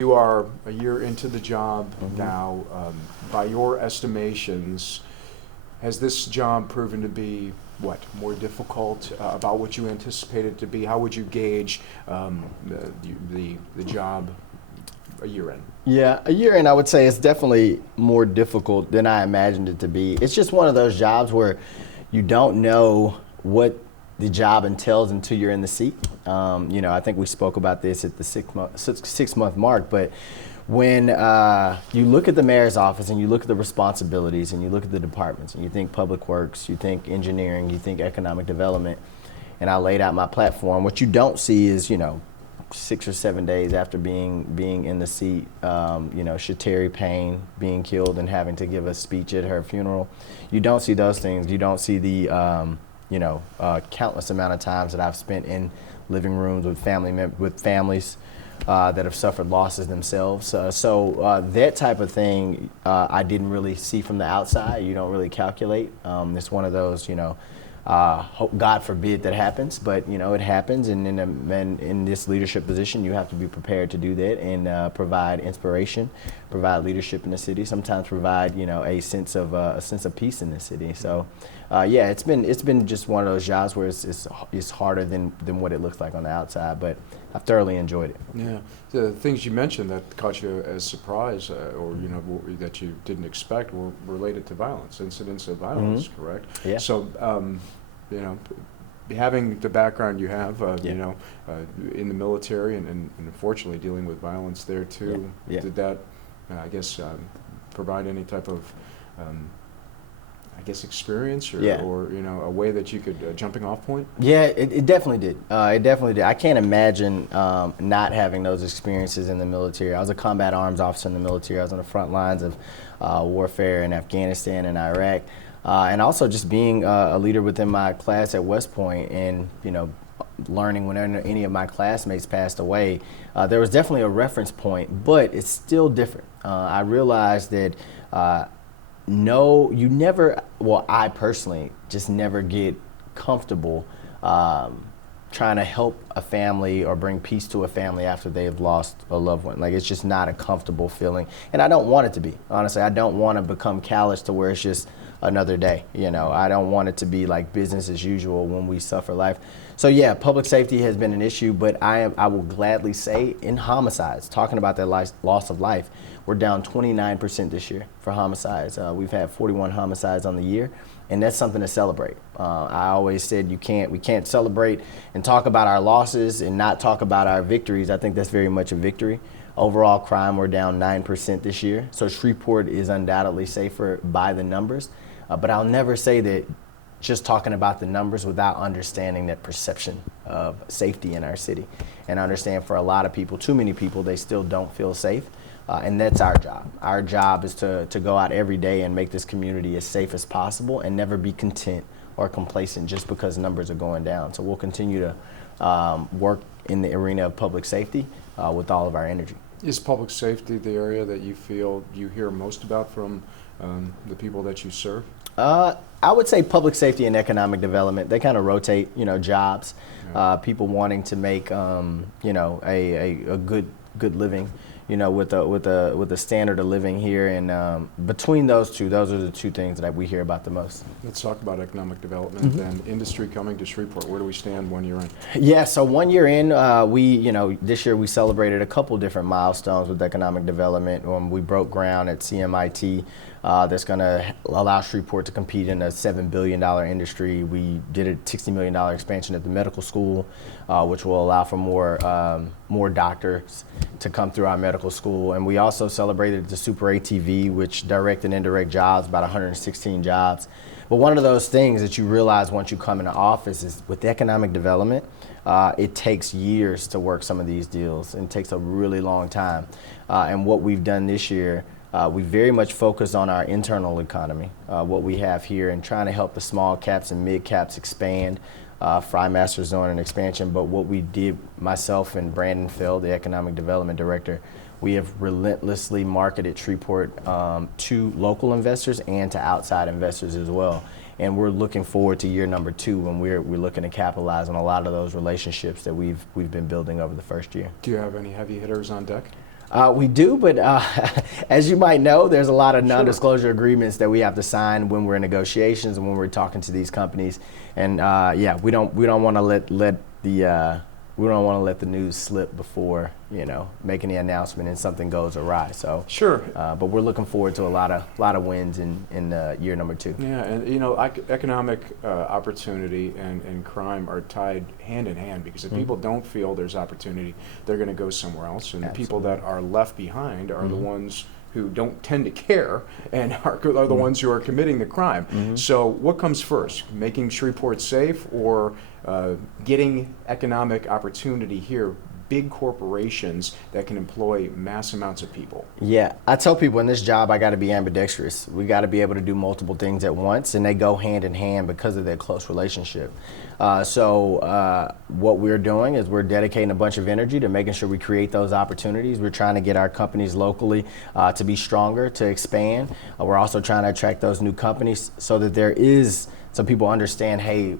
You are a year into the job now. By your estimations, has this job proven to be what more difficult about what you anticipated to be? How would you gauge the job a year in? Yeah, a year in, I would say it's definitely more difficult than I imagined it to be. It's just one of those jobs where you don't know what the job entails until you're in the seat. I think we spoke about this at the six month mark, but when you look at the mayor's office and you look at the responsibilities and you look at the departments and you think public works, you think engineering, you think economic development, and I laid out my platform, what you don't see is, 6 or 7 days after being in the seat, Shateri Payne being killed and having to give a speech at her funeral. You don't see those things. You don't see the countless amount of times that I've spent in living rooms with families that have suffered losses themselves. So that type of thing I didn't really see from the outside. You don't really calculate. It's one of those, God forbid that happens, but it happens, and in this leadership position, you have to be prepared to do that and provide inspiration, provide leadership in the city. Sometimes provide a sense of peace in the city. So, it's been just one of those jobs where it's harder than what it looks like on the outside, but I've thoroughly enjoyed it. Yeah, the things you mentioned that caught you as surprise, or that you didn't expect, were related to violence, incidents of violence, correct? Yeah. So, having the background you have, in the military and unfortunately dealing with violence there too, did that, provide any type of, experience or a way that you could, jumping off point? Yeah, it definitely did. It definitely did. I can't imagine not having those experiences in the military. I was a combat arms officer in the military. I was on the front lines of warfare in Afghanistan and Iraq. And also just being a leader within my class at West Point and, learning when any of my classmates passed away, there was definitely a reference point, but it's still different. I realized that I personally just never get comfortable trying to help a family or bring peace to a family after they've lost a loved one. Like, it's just not a comfortable feeling. And I don't want it to be. Honestly, I don't want to become callous to where it's just another day. I don't want it to be like business as usual when we suffer life. So yeah, public safety has been an issue, but I will gladly say in homicides, talking about that loss of life, we're down 29% this year for homicides. We've had 41 homicides on the year, and that's something to celebrate. I always said we can't celebrate and talk about our losses and not talk about our victories. I think that's very much a victory. Overall crime, we're down 9% this year. So Shreveport is undoubtedly safer by the numbers. But I'll never say that just talking about the numbers without understanding that perception of safety in our city. And I understand for a lot of people, too many people, they still don't feel safe. And that's our job. Our job is to go out every day and make this community as safe as possible and never be content or complacent just because numbers are going down. So we'll continue to work in the arena of public safety with all of our energy. Is public safety the area that you feel you hear most about from the people that you serve? I would say public safety and economic development, they kind of rotate, jobs, people wanting to make, a good living, with a standard of living here. And between those two, those are the two things that we hear about the most. Let's talk about economic development and industry coming to Shreveport. Where do we stand 1 year in? Yeah, so 1 year in, this year we celebrated a couple different milestones with economic development. We broke ground at CMIT. That's going to allow Shreveport to compete in a $7 billion industry. We did a $60 million expansion at the medical school, which will allow for more doctors to come through our medical school. And we also celebrated the Super ATV, which direct and indirect jobs, about 116 jobs. But one of those things that you realize once you come into office is with economic development, it takes years to work some of these deals, and it takes a really long time. And what we've done this year, we very much focus on our internal economy, what we have here, and trying to help the small caps and mid caps expand. Frymaster Zone and expansion, but what we did, myself and Brandon Feld, the economic development director, we have relentlessly marketed Shreveport to local investors and to outside investors as well. And we're looking forward to year number 2 when we're looking to capitalize on a lot of those relationships that we've been building over the first year. Do you have any heavy hitters on deck? We do, but as you might know, there's a lot of Sure. non-disclosure agreements that we have to sign when we're in negotiations and when we're talking to these companies. And yeah, we don't want to let the news slip before making the announcement and something goes awry. So Sure. but we're looking forward to a lot of wins in year number 2. Yeah, and economic opportunity and crime are tied hand in hand, because if people don't feel there's opportunity, they're going to go somewhere else, and the people that are left behind are the ones who don't tend to care and are the ones who are committing the crime. So what comes first, making Shreveport safe, or getting economic opportunity here? Big corporations that can employ mass amounts of people. Yeah, I tell people in this job I got to be ambidextrous. We got to be able to do multiple things at once, and they go hand in hand because of their close relationship. So what we're doing is we're dedicating a bunch of energy to making sure we create those opportunities. We're trying to get our companies locally to be stronger, to expand. We're also trying to attract those new companies so that so people understand, hey,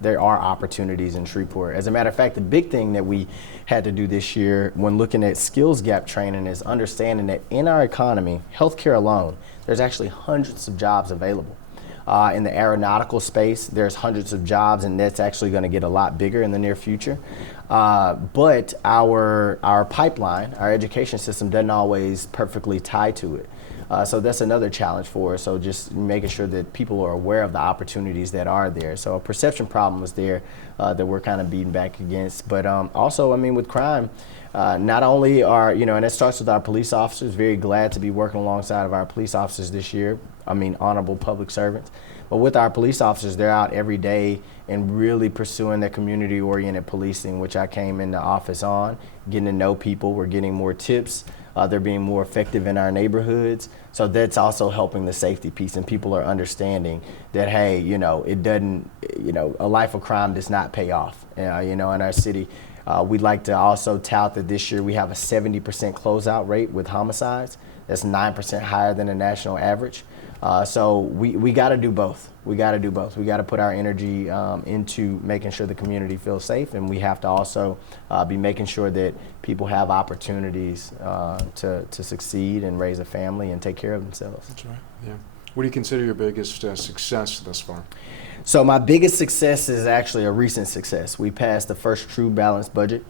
there are opportunities in Shreveport. As a matter of fact, the big thing that we had to do this year when looking at skills gap training is understanding that in our economy, healthcare alone, there's actually hundreds of jobs available. In the aeronautical space, there's hundreds of jobs, and that's actually going to get a lot bigger in the near future. But our pipeline, our education system doesn't always perfectly tie to it. So that's another challenge for us. So just making sure that people are aware of the opportunities that are there. So a perception problem is there that we're kind of beating back against. But also, I mean, with crime, not only and it starts with our police officers. Very glad to be working alongside of our police officers this year. I mean, honorable public servants. But with our police officers, they're out every day and really pursuing their community-oriented policing, which I came into office on, getting to know people. We're getting more tips. They're being more effective in our neighborhoods. So that's also helping the safety piece, and people are understanding that, hey, it doesn't, a life of crime does not pay off, in our city. We'd like to also tout that this year we have a 70% closeout rate with homicides. That's 9% higher than the national average. So we got to do both. We got to put our energy into making sure the community feels safe, and we have to also be making sure that people have opportunities to succeed and raise a family and take care of themselves. That's right. Yeah. What do you consider your biggest success thus far? So my biggest success is actually a recent success. We passed the first true balanced budget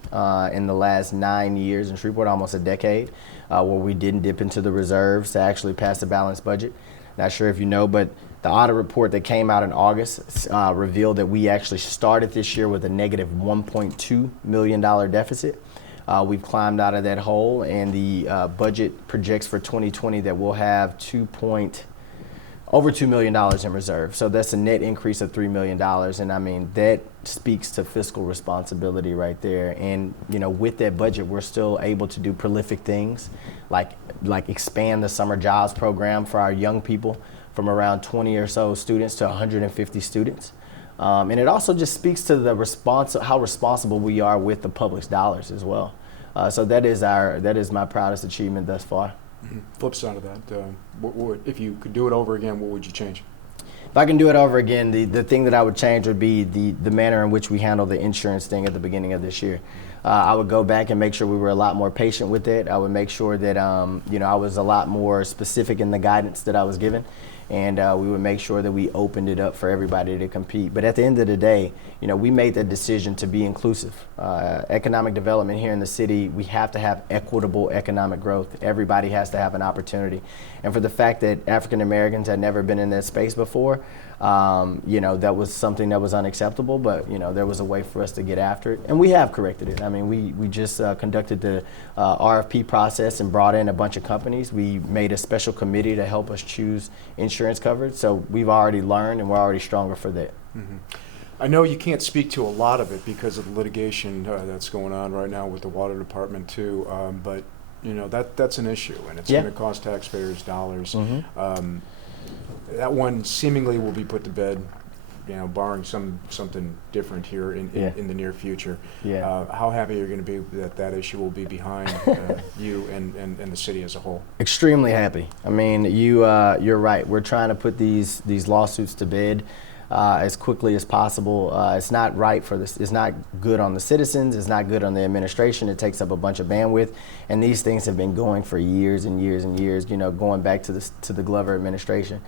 in the last 9 years in Shreveport, almost a decade, where we didn't dip into the reserves to actually pass a balanced budget. Not sure if you know, but the audit report that came out in August revealed that we actually started this year with a negative $1.2 million deficit. We've climbed out of that hole, and the budget projects for 2020 that we'll have over $2 million in reserve. So that's a net increase of $3 million. And I mean, that speaks to fiscal responsibility right there. And, with that budget, we're still able to do prolific things like expand the summer jobs program for our young people from around 20 or so students to 150 students. And it also just speaks to how responsible we are with the public's dollars as well. So that is my proudest achievement thus far. Mm-hmm. Flip side of that, if you could do it over again, what would you change? If I can do it over again, the thing that I would change would be the manner in which we handled the insurance thing at the beginning of this year. I would go back and make sure we were a lot more patient with it. I would make sure that I was a lot more specific in the guidance that I was given. And we would make sure that we opened it up for everybody to compete. But at the end of the day, we made the decision to be inclusive. Economic development here in the city, we have to have equitable economic growth. Everybody has to have an opportunity. And for the fact that African Americans had never been in that space before, that was something that was unacceptable, but there was a way for us to get after it, and we have corrected it. I mean, we just conducted the RFP process and brought in a bunch of companies. We made a special committee to help us choose insurance coverage, so we've already learned and we're already stronger for that. Mm-hmm. I know you can't speak to a lot of it because of the litigation that's going on right now with the water department too, but that's an issue, and it's going to cost taxpayers dollars. Mm-hmm. That one seemingly will be put to bed, barring something different here in the near future. Yeah. How happy are you going to be that issue will be behind you and the city as a whole? Extremely happy. I mean, you're right. We're trying to put these lawsuits to bed. as quickly as possible. It's not right for this. It's not good on the citizens. It's not good on the administration. It takes up a bunch of bandwidth, and these things have been going for years and years and years. You know, going back to the Glover administration.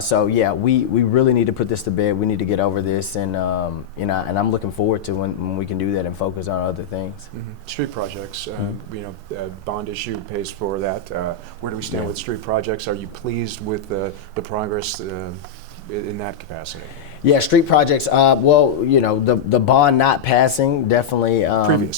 So yeah, we really need to put this to bed. We need to get over this, and you know, and I'm looking forward to when we can do that and focus on other things. Mm-hmm. Street projects, you know, bond issue pays for that. Where do we stand with street projects? Are you pleased with the progress in that capacity? Yeah, street projects. Well, you know, the bond not passing definitely.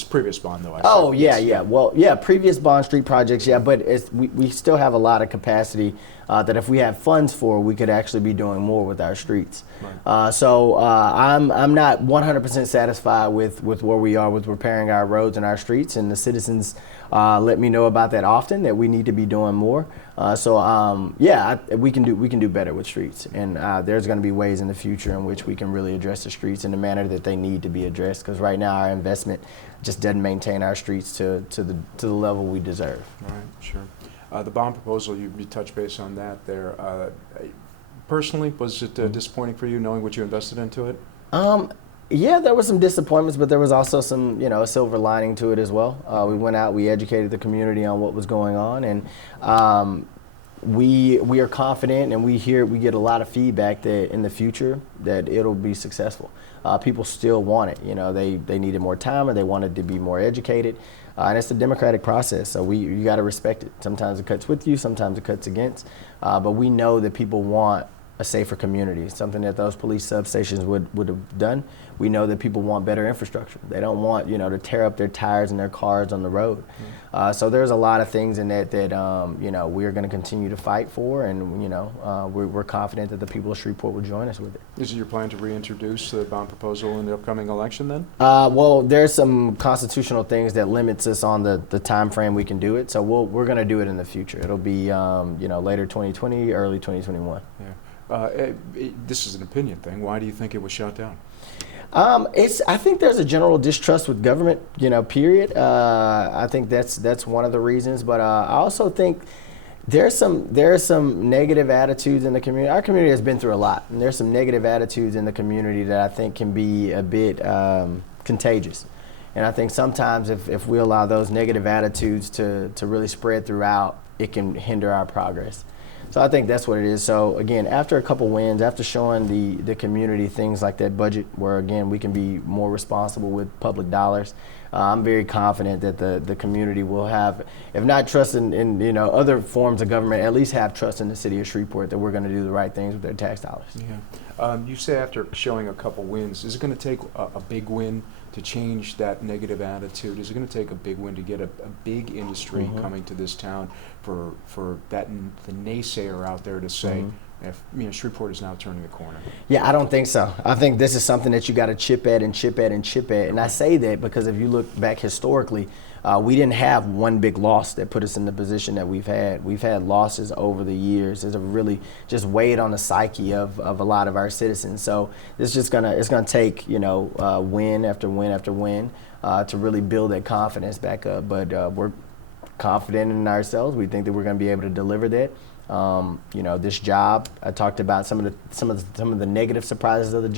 Previous bond though. Oh yeah. Well, yeah, previous bond street projects. Yeah, but we still have a lot of capacity that if we have funds for, we could actually be doing more with our streets. Right. So I'm not 100% satisfied with where we are with repairing our roads and our streets, and the citizens let me know about that often, that we need to be doing more. Yeah, we can do better with streets, and there's going to be ways in the future in which we can really address the streets in the manner that they need to be addressed. Because right now our investment just doesn't maintain our streets to the level we deserve. All right, sure. The bond proposal, you touched base on that there. Personally, was it disappointing for you knowing what you invested into it? Yeah, there were some disappointments, but there was also some, you know, a silver lining to it as well. We went out, we educated the community on what was going on, and we are confident, and we get a lot of feedback that in the future that it'll be successful. People still want it. You know, they needed more time, or they wanted to be more educated, and it's a democratic process. So you got to respect it. Sometimes it cuts with you, sometimes it cuts against, but we know that people want a safer community, something that those police substations would have done. We know that people want better infrastructure. They don't want, you know, to tear up their tires and their cars on the road. So there's a lot of things in that you know, we're going to continue to fight for, and you know, we're confident that the people of Shreveport will join us with it. Is it your plan to reintroduce the bond proposal in the upcoming election then? Well, there's some constitutional things that limits us on the time frame we can do it. So we're going to do it in the future. It'll be you know, later 2020, early 2021. Yeah. This is an opinion thing. Why do you think it was shut down? I think there's a general distrust with government, you know, period. I think that's one of the reasons, but I also think there's some negative attitudes in the community. Our community has been through a lot, and there's some negative attitudes in the community that I think can be a bit contagious. And I think sometimes if we allow those negative attitudes to really spread throughout, it can hinder our progress. So I think that's what it is. So again, after a couple wins, after showing the community things like that budget, where again we can be more responsible with public dollars, I'm very confident that the community will have, if not trust in you know, other forms of government, at least have trust in the city of Shreveport that we're going to do the right things with their tax dollars. Yeah. You say after showing a couple wins, is it going to take a big win to change that negative attitude? Is it going to take a big win to get a big industry coming to this town for the naysayer out there to say, if, you know, Shreveport is now turning the corner? Yeah, I don't think so. I think this is something that you got to chip at and chip at and chip at. And I say that because if you look back historically, we didn't have one big loss that put us in the position that we've had. We've had losses over the years that have really just weighed on the psyche of a lot of our citizens. So it's gonna take, you know, win after win after win to really build that confidence back up. But we're confident in ourselves. We think that we're going to be able to deliver that. You know, this job, I talked about some of the negative surprises of the job.